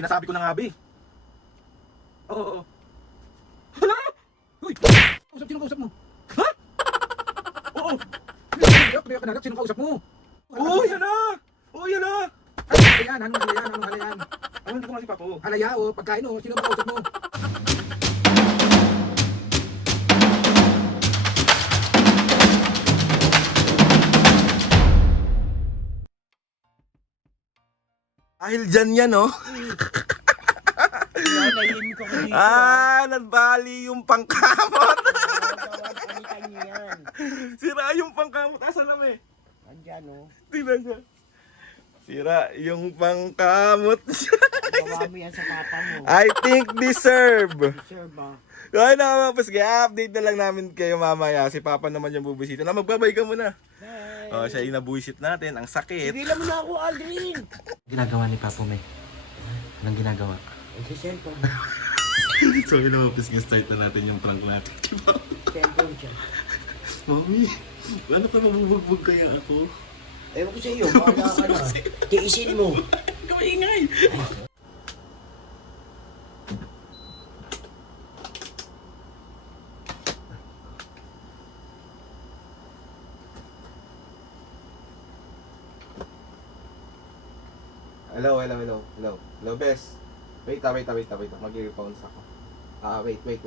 Sinasabi ko na nga, be. Oo. Hala! Uy! Sino kausap mo? Ha? Oo. Sino kausap mo? Oo, yan na! Oo, yan na! Halayan, anong halayan? Hindi ko nga si Papo. Halaya, pagkain o, sino kausap mo? Dahil dyan yan, oh. Nagbali yung pangkamot. Sira yung pangkamot. Asan lang eh? Andyan, oh. Tingnan niya. Sira yung pangkamot. Gawa mo yan sa papa mo. I think deserve. Deserve ba? Ay, nakapapos kaya update na lang namin kayo mamaya. Si Papa naman yung bubisita. Magbabay ka muna. Hey. Siya yung nabuisit natin. Ang sakit. Tigilan mo na ako, Aldrin. Ginagawa ni Papa May. Anong ginagawa? Sa cellphone. So, pinapapos start na natin yung prank natin. Cellphone siya. Mami, ano ka mabubugbog kaya ako? Ewan ko sa iyo, bahala ka na. Tiisin mo. Kamaingay! Hello, Bes. Wait, mag-earphones ako. Wait.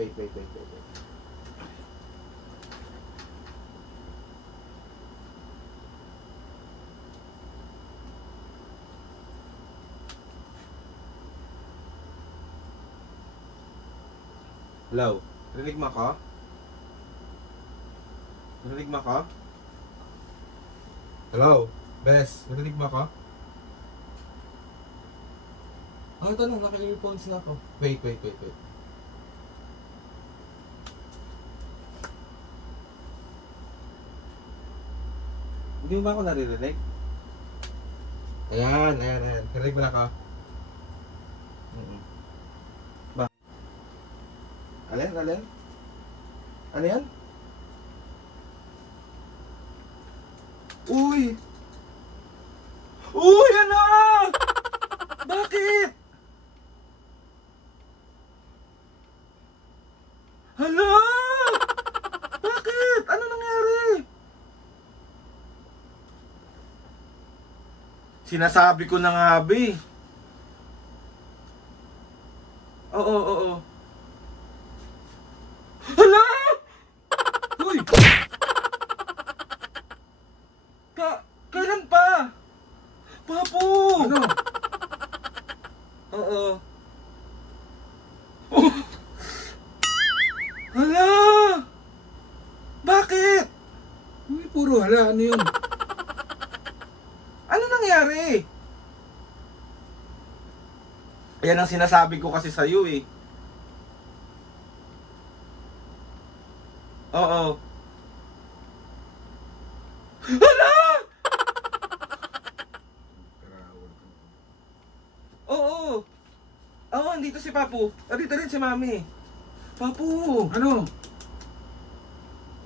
Hello, rinig mo ako? Hello, Bes, narinig mo ako? Tanong, naka-earphones na ako. Wait. Hindi mo ba ako naririnig? Ayan. Narinig mo na ako? Ba? Alin? Ano yan? Uy, ano? Bakit? Hala! Bakit? Ano nangyari? Sinasabi ko na nga, be. Oo. Hala! Uy! Kailan pa? Papo! Ano? Oo. Hala! Bakit? Uy, puro hala, ano yun? Ano nangyari? Yan ang sinasabi ko kasi sa'yo eh. Oo. Hala! Oo. Andito si Papu. Andito rin si Mami. Papu! Ano?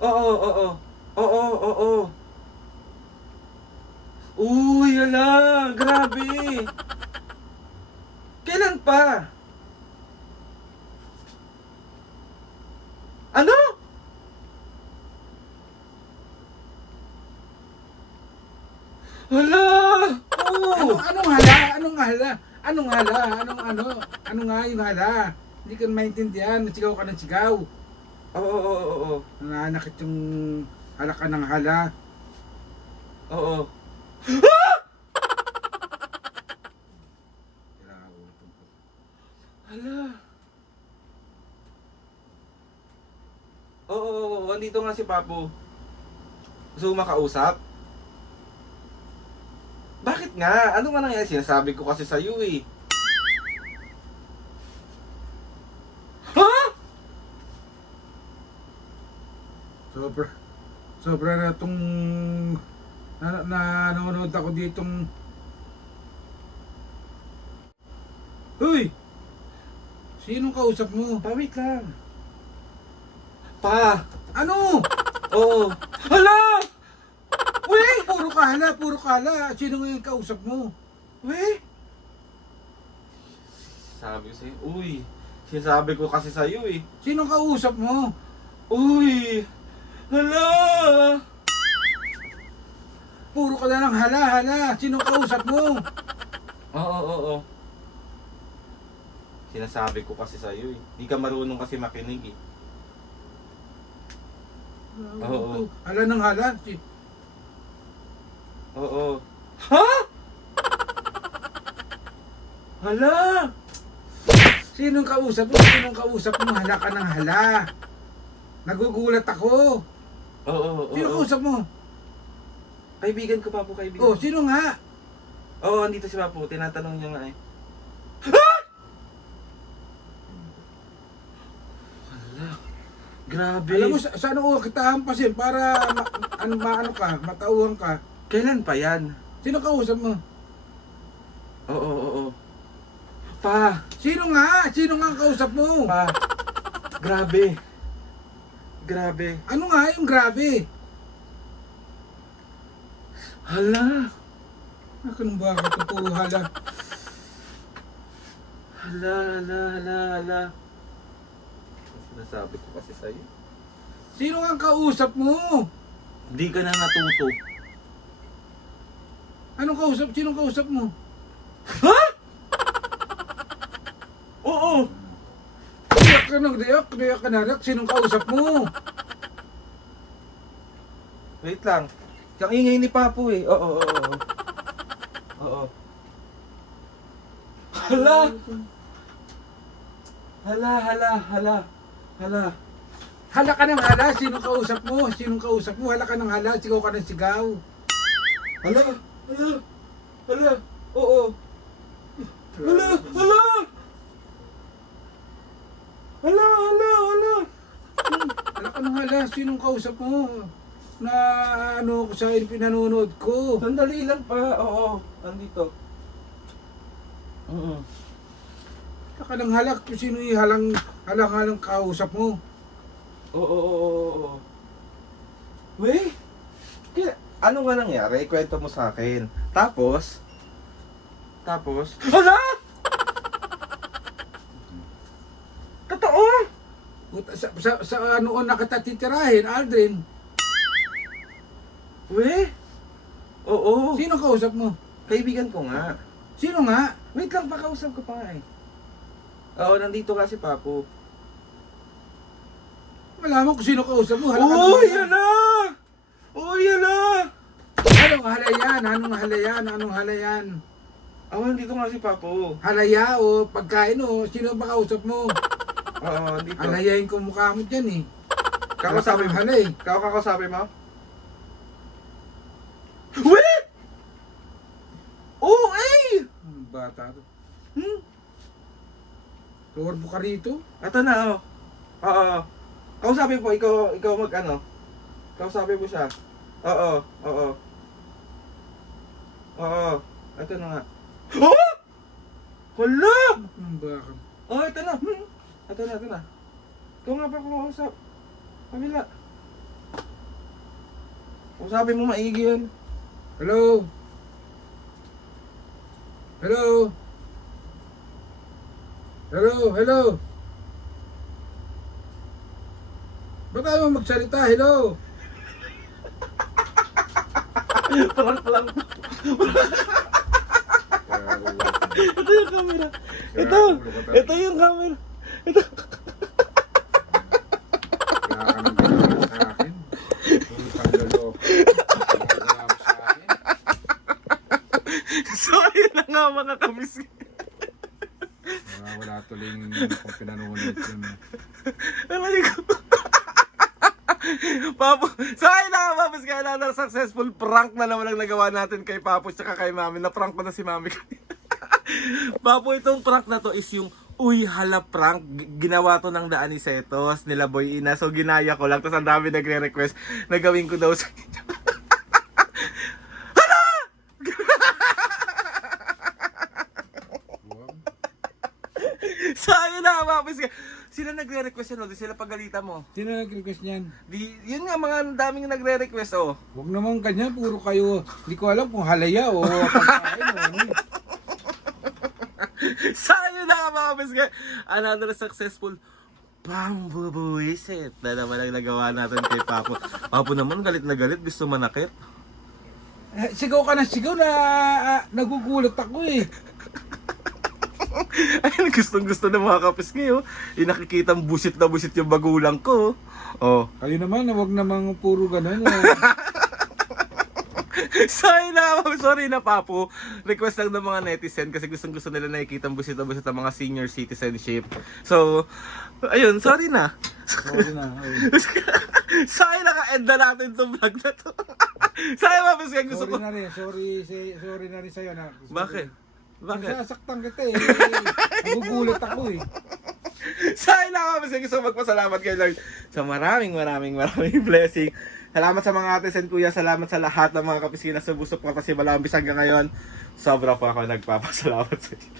Oo. Uy, ala, grabe. Kailan pa? Ano? Hala! Oh! Anong hala? Ano nga yung hala? Hindi ko maintindihan. Sigaw ka ng sigaw. Oo. Nananakit yung hala ka ng hala. Oo. Hala. Oo, andito nga si Papo. Gusto mo makausap? Bakit nga? Ano nga nangyari? Sinasabi ko kasi sa'yo eh. Ha? Sobra na itong nanonood ako ditong. Uy! Sinong kausap mo? Wait lang. Pa! Ano? Oo. Hala! Uy! Puro kala. Sino nga yung kausap mo? Weh? Sabi ko sa'yo, uy, sinasabi ko kasi sa'yo eh. Sino kausap mo? Uy! Hala! Puro ka na lang hala. Sino kausap mo? Oo. Sinasabi ko kasi sa'yo eh. Di ka marunong kasi makinig eh. Oo. Hala ng hala. Oo. Ha? Hala! Sinong kausap mo? Sinong kausap mo? Hala ka ng hala. Nagugulat ako. Oo. Sino kausap mo? Kaibigan ko, Papo, kaibigan. Oh, sino nga? Oo, andito si Papo. Tinatanong niya nga eh. Hala! Grabe. Alam mo, saan ako kita hampasin para maano ka, matauhan ka. Kailan pa yan? Sino kausap mo? Oo. Pa! Sino nga? Sino nga ang kausap mo? Pa! Grabe! Ano nga yung grabe? Hala! Ako nung baka ito puro hala. Hala. Sinasabi ko kasi sa'yo. Sino nga ang kausap mo? Hindi ka na natuto. Anong kausap? Sinong kausap mo? Ha? Oo! Diyak ka na rak. Sinong kausap mo? Wait lang. Ang ingay ni Papo eh. Oo. Hala! Hala ka ng hala. Sinong kausap mo? Hala ka ng hala. Sigaw ka ng sigaw. Hala! Oo. Hala! Hala ka ng hala. Sinong kausap mo? Na ano ko sa pinanonood ko. Sandali lang pa. Oo. Andito. Hala ka ng hala. Sino yung halang kausap mo? Oo. Wait! Ano nga nangyari? Kwento mo sa akin. Tapos? Hala! Totoo! Sa ano nakita titirahin, Aldrin? We? Oo. Sino kausap mo? Kaibigan ko nga. Sino nga? Wait lang, pakausap ko pa nga eh. Oo, nandito ka si Papo. Malaman kung sino kausap mo. Hala ka ng Oh, hala. yan na! Oh, yan na! Anong halayan? Oo, nandito nga si Papo. Halaya o pagkain o sino ba kausap mo? Oo, nandito. Halayain ko mukha mo dyan eh. Kakausapin mo? Hala eh. Kakausapin mo? Wait! Oh, eh! Bata to. Hmm? Tuwarbo ka rito. Ito na, oh. Oo. Kausapin po, ikaw mag-ano. Kausapin mo siya. Oo. Ito na nga. Oh! Hala! Baka. Oh, ito na. Ito na. Ikaw nga pa kumausap. Kabila. Kausapin mo maigi yan. Hello? Ba't ayaw mo magsalita? Hello? Prank lang. Ito yung camera. Ito yung camera. Sa akin. So, yun na nga mga kamis. Wala tuloy kung pinanonood yun. Alay ko. Papo, so ayun na nga Papos, kaya na successful prank na naman ang nagawa natin kay Papos tsaka kay Mami. Na-prank ko na si Mami. Papo, itong prank na to is yung uy hala prank. Ginawa to ng Daan ni Setos, nila Boy Ina. So ginaya ko lang, tapos ang dami nagre-request na gawin ko daw sa inyo. So ayun na Papos, sila nagre-request yan, di sila pagalitan mo. Sino nag-request niyan? Yun nga, mga daming nagre-request, oh. Huwag naman kanya, puro kayo. Hindi ko alam kung halaya o pagkain o ano. Sa ayun na na nga mga kabisga. Another successful pambubuisit na naman ang nagawa natin kay Papo. Papo naman galit na galit, gusto manakit. Sigaw ka na sigaw na nagugulat ako eh. Ayun, gustong-gusto ng mga kapisgi, oh. Yung nakikitang busit na busit yung bagulang ko. Oh. Kayo naman, wag namang puro ganun. Sorry na Papo. Request lang ng mga netizen kasi gustong-gusto nila nakikitang busit na busit ng mga senior citizenship. So, ayun, sorry na. Sorry na. Sorry na ka-end na natin itong vlog na to. Sorry Papisgi, gusto ko. Sorry na rin. Sorry na rin sa'yo na. Bakit? Bakit? Nasasaktan kita eh. Nagugulat ako eh. Sa ina kasi gusto magpasalamat kay Lord sa maraming blessing. Salamat sa mga ates and kuya, salamat sa lahat ng mga kapisgi na subusok pa kasi malambis hanggang ngayon. Sobra pa ako nagpapasalamat sa inyo.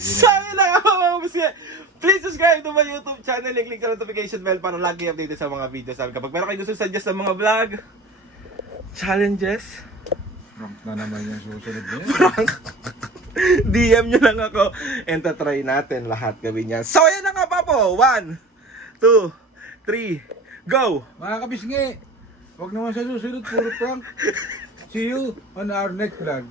Sa ina mga kapisgi, please subscribe to my YouTube channel and click the notification bell para lagi updated sa mga videos. Kapag meron kayo gusto suggest ng mga vlog, challenges, Prank na naman yung susunod na yan. prank, DM nyo lang ako and tatry natin lahat gawin yan. So yan na nga Papo, 1, 2, 3, go! Mga kabisngi, wag naman sa susunod, puro prank. See you on our next vlog.